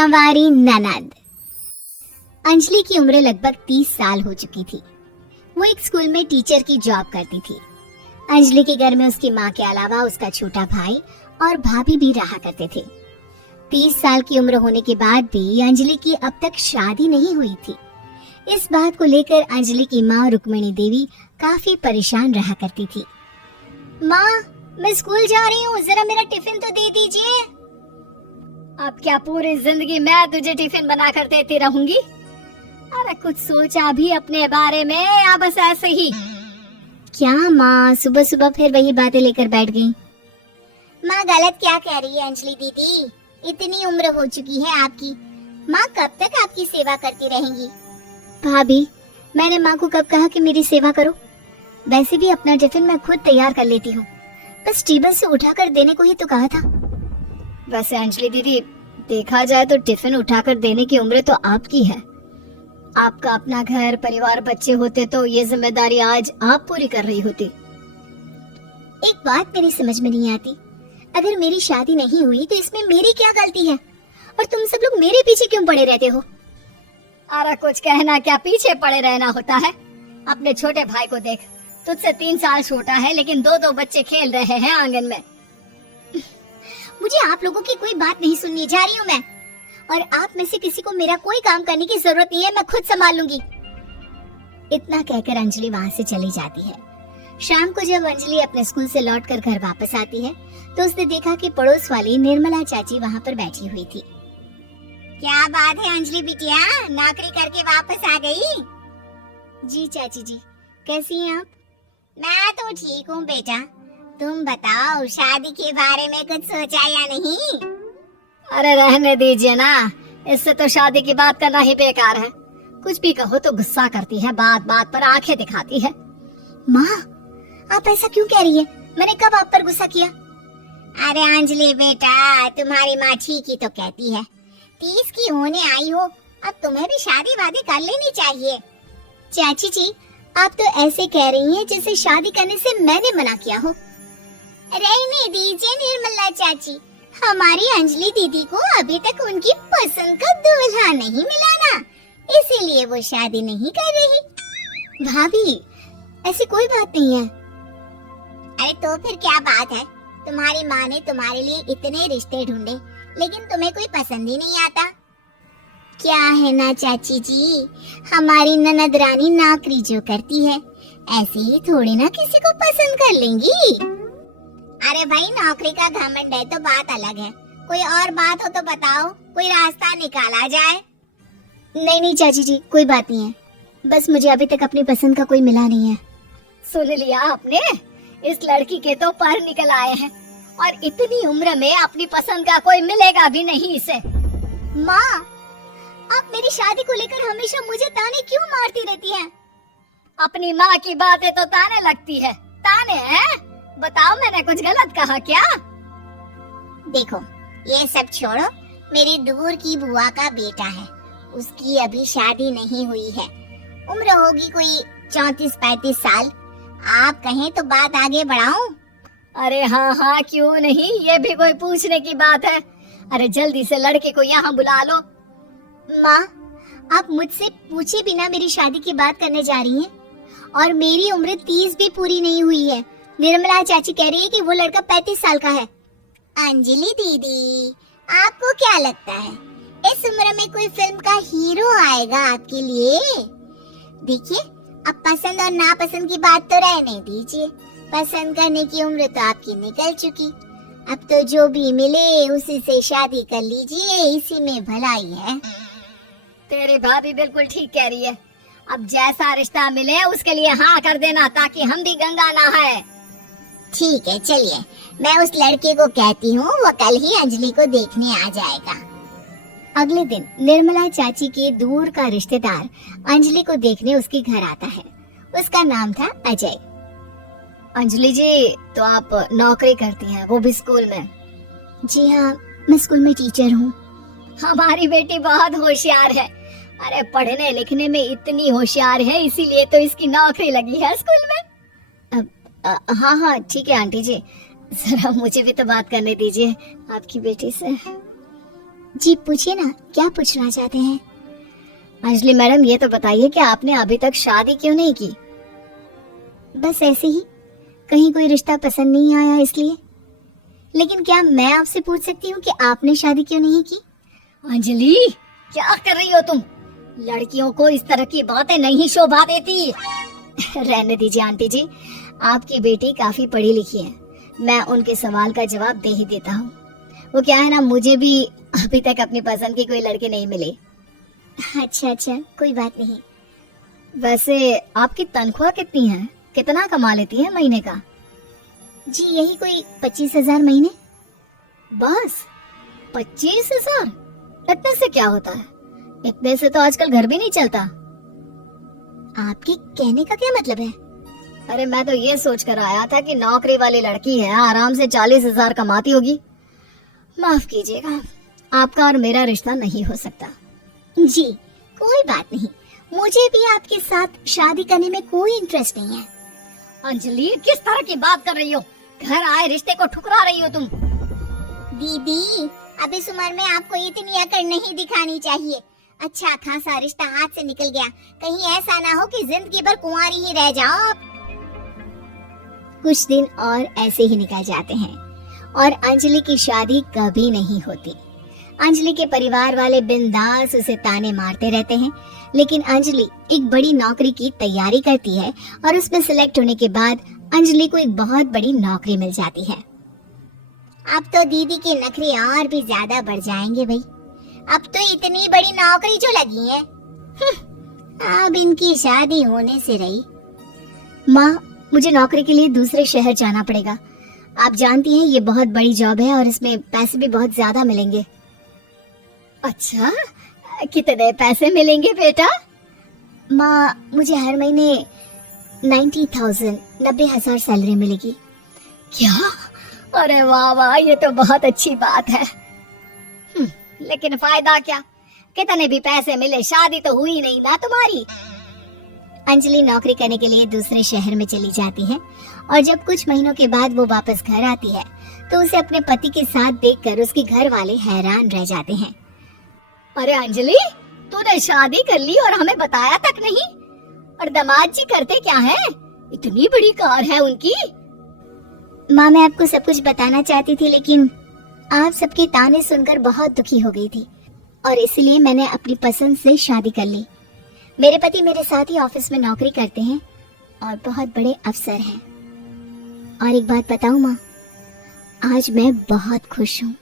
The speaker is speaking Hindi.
कंवारी ननद। अंजलि की उम्र लगभग 30 साल हो चुकी थी। वो एक स्कूल में टीचर की जॉब करती थी। अंजलि के घर में उसकी माँ के अलावा उसका छोटा भाई और भाभी भी रहा करते थे। 30 साल की उम्र होने के बाद भी अंजलि की अब तक शादी नहीं हुई थी। इस बात को लेकर अंजलि की माँ रुक्मिणी देवी काफी परेशान रहा करती थी। माँ, मैं स्कूल जा रही हूँ, जरा मेरा टिफिन तो दे दीजिए। अब क्या पूरी जिंदगी मैं तुझे टिफिन बना कर देती रहूंगी? अरे कुछ सोचा भी अपने बारे में या बस ऐसे ही? क्या माँ, सुबह सुबह फिर वही बातें लेकर बैठ गई? माँ गलत क्या कह रही है अंजलि दीदी? इतनी उम्र हो चुकी है आपकी, माँ कब तक आपकी सेवा करती रहेंगी? भाभी, मैंने माँ को कब कहा कि मेरी सेवा करो? वैसे भी अपना टिफिन मैं खुद तैयार कर लेती हूँ, बस टेबल से उठाकर देने को ही तो कहा था। वैसे अंजलि दीदी, देखा जाए तो टिफिन उठाकर देने की उम्र तो आपकी है। आपका अपना घर परिवार बच्चे होते तो ये जिम्मेदारी आज आप पूरी कर रही होती। एक बात मेरी समझ में नहीं आती, अगर मेरी शादी नहीं हुई तो इसमें मेरी क्या गलती है और तुम सब लोग मेरे पीछे क्यों पड़े रहते हो? अरे कुछ कहना क्या पीछे पड़े रहना होता है? अपने छोटे भाई को देख, तुझसे 3 साल छोटा है लेकिन 2-2 बच्चे खेल रहे हैं आंगन में। मुझे आप लोगों की कोई बात नहीं सुननी, जा रही हूँ मैं। और आप में से किसी को मेरा कोई काम करने की जरूरत नहीं है, मैं खुद संभाल लूंगी। इतना कहकर अंजलि वहाँ से चली जाती है। शाम को जब अंजलि अपने स्कूल से लौटकर घर वापस आती है तो उसने देखा कि पड़ोस वाली निर्मला चाची वहाँ पर बैठी हुई थी। क्या बात है अंजलि बिटिया, नौकरी करके वापस आ गई? जी चाची जी, कैसी हैं आप? मैं तो ठीक हूँ बेटा, तुम बताओ शादी के बारे में कुछ सोचा या नहीं? अरे रहने दीजिए ना, इससे तो शादी की बात करना ही बेकार है। कुछ भी कहो तो गुस्सा करती है, बात बात पर आंखें दिखाती है। माँ, आप ऐसा क्यों कह रही है? मैंने कब आप पर गुस्सा किया? अरे अंजलि बेटा, तुम्हारी माँ ठीक ही तो कहती है। 30 की होने आई हो, अब तुम्हें भी शादी वादी कर लेनी चाहिए। चाची जी, आप तो ऐसे कह रही हैं जैसे शादी करने से मैंने मना किया हो। रहने दीजिए निर्मला चाची, हमारी अंजलि दीदी को अभी तक उनकी पसंद का दूल्हा नहीं मिला ना, इसीलिए वो शादी नहीं कर रही। भाभी, ऐसी कोई बात नहीं है। अरे तो फिर क्या बात है? तुम्हारी माँ ने तुम्हारे लिए इतने रिश्ते ढूंढे लेकिन तुम्हें कोई पसंद ही नहीं आता। क्या है ना चाची जी, हमारी ननद रानी नौकरी जो करती है ऐसे ही थोड़ी ना किसी को पसंद कर लेंगी। अरे भाई, नौकरी का घमंड है तो बात अलग है, कोई और बात हो तो बताओ, कोई रास्ता निकाला जाए। नहीं नहीं चाची जी, कोई बात नहीं है, बस मुझे अभी तक अपनी पसंद का कोई मिला नहीं है। सुन लिया आपने, इस लड़की के तो पर निकल आए हैं और इतनी उम्र में अपनी पसंद का कोई मिलेगा भी नहीं इसे। माँ, आप मेरी शादी को लेकर हमेशा मुझे ताने क्यों मारती रहती हैं? अपनी माँ की बातें तो ताने लगती है। ताने हैं? बताओ, मैंने कुछ गलत कहा क्या? देखो, ये सब छोड़ो, मेरी दूर की बुआ का बेटा है, उसकी अभी शादी नहीं हुई है, उम्र होगी कोई 34-35 साल। आप कहें तो बात आगे बढ़ाऊं? अरे हाँ हाँ, क्यों नहीं, ये भी कोई पूछने की बात है। अरे जल्दी से लड़के को यहाँ बुला लो। माँ, आप मुझसे पूछे बिना मेरी शादी की बात करने जा रही हैं और मेरी उम्र 30 भी पूरी नहीं हुई है। निर्मला चाची कह रही है कि वो लड़का 35 साल का है। अंजलि दीदी, आपको क्या लगता है इस उम्र में कोई फिल्म का हीरो आएगा आपके लिए? देखिए, अब पसंद और नापसंद की बात तो रहने दीजिए, पसंद करने की उम्र तो आपकी निकल चुकी, अब तो जो भी मिले उसी से शादी कर लीजिए, इसी में भलाई है। तेरी भाभी बिल्कुल ठीक कह रही है, अब जैसा रिश्ता मिले उसके लिए हाँ कर देना ताकि हम भी गंगा नहाए। ठीक है, चलिए मैं उस लड़के को कहती हूँ, वो कल ही अंजलि को देखने आ जाएगा। अगले दिन निर्मला चाची के दूर का रिश्तेदार अंजलि को देखने उसके घर आता है। उसका नाम था अजय। अंजलि जी, तो आप नौकरी करती हैं, वो भी स्कूल में? जी हाँ, मैं स्कूल में टीचर हूँ। हमारी बेटी बहुत होशियार है, अरे पढ़ने लिखने में इतनी होशियार है, इसीलिए तो इसकी नौकरी लगी है स्कूल में। हाँ हाँ ठीक है आंटी जी, जरा मुझे भी तो बात करने दीजिए आपकी बेटी से। जी पूछिए ना, क्या पूछना चाहते हैं? अंजलि मैडम, ये तो बताइए कि आपने अभी तक शादी क्यों नहीं की? बस ऐसे ही, कहीं कोई रिश्ता पसंद नहीं आया इसलिए। लेकिन क्या मैं आपसे पूछ सकती हूँ कि आपने शादी क्यों नहीं की? अंजलि, क्या कर रही हो तुम? लड़कियों को इस तरह की बातें नहीं शोभा देती। रहने दीजिए आंटी जी, आपकी बेटी काफी पढ़ी लिखी है, मैं उनके सवाल का जवाब दे ही देता हूँ। वो क्या है ना, मुझे भी अभी तक अपनी पसंद की कोई लड़के नहीं मिले। अच्छा अच्छा, कोई बात नहीं। वैसे आपकी तनख्वाह कितनी है? कितना कमा लेती है महीने का? जी यही कोई 25,000 महीने। बस 25,000? इतने से क्या होता है? इतने से तो आजकल घर भी नहीं चलता। आपके कहने का क्या मतलब है? अरे मैं तो ये सोच कर आया था कि नौकरी वाली लड़की है, आराम से 40,000 कमाती होगी। माफ कीजिएगा, आपका और मेरा रिश्ता नहीं हो सकता। जी कोई बात नहीं, मुझे भी आपके साथ शादी करने में कोई इंटरेस्ट नहीं है। अंजलि, किस तरह की बात कर रही हो? घर आए रिश्ते को ठुकरा रही हो तुम। दीदी, अब इस उम्र में आपको इतनी अकड़ नहीं दिखानी चाहिए। अच्छा खासा रिश्ता हाथ से निकल गया, कहीं ऐसा ना हो कि जिंदगी भर कुंवारी ही रह जाओ आप। कुछ दिन और ऐसे ही निकल जाते हैं और अंजलि की शादी कभी नहीं होती। अंजलि के परिवार वाले बिंदास उसे ताने मारते रहते हैं, लेकिन अंजलि एक बड़ी नौकरी की तैयारी करती है और उसमें सिलेक्ट होने के बाद अंजलि को एक बहुत बड़ी नौकरी मिल जाती है। अब तो दीदी के नखरे और भी ज्यादा बढ़ जाएंगे भाई, अब तो इतनी बड़ी नौकरी जो लगी है। अब इनकी शादी होने से रही। माँ, मुझे नौकरी के लिए दूसरे शहर जाना पड़ेगा। आप जानती हैं ये बहुत बड़ी जॉब है और इसमें पैसे भी बहुत ज्यादा मिलेंगे। अच्छा, कितने पैसे मिलेंगे बेटा? माँ, मुझे हर महीने 90,000 सैलरी मिलेगी। क्या? अरे वाह वाह, ये तो बहुत अच्छी बात है। लेकिन फायदा क्या? कितने भी पैसे मिले, शादी तो हुई नहीं ना तुम्हारी। अंजलि नौकरी करने के लिए दूसरे शहर में चली जाती है और जब कुछ महीनों के बाद वो वापस घर आती है तो उसे अपने पति के साथ देखकर उसके घर वाले हैरान रह जाते हैं। अरे अंजलि, तूने शादी कर ली और हमें बताया तक नहीं। और दामाद जी करते क्या हैं? इतनी बड़ी कार है उनकी। माँ, मैं आपको सब कुछ बताना चाहती थी, लेकिन आप सबके ताने सुनकर बहुत दुखी हो गई थी और इसलिए मैंने अपनी पसंद से शादी कर ली। मेरे पति मेरे साथ ही ऑफिस में नौकरी करते हैं और बहुत बड़े अफसर हैं। और एक बात बताऊं माँ, आज मैं बहुत खुश हूँ।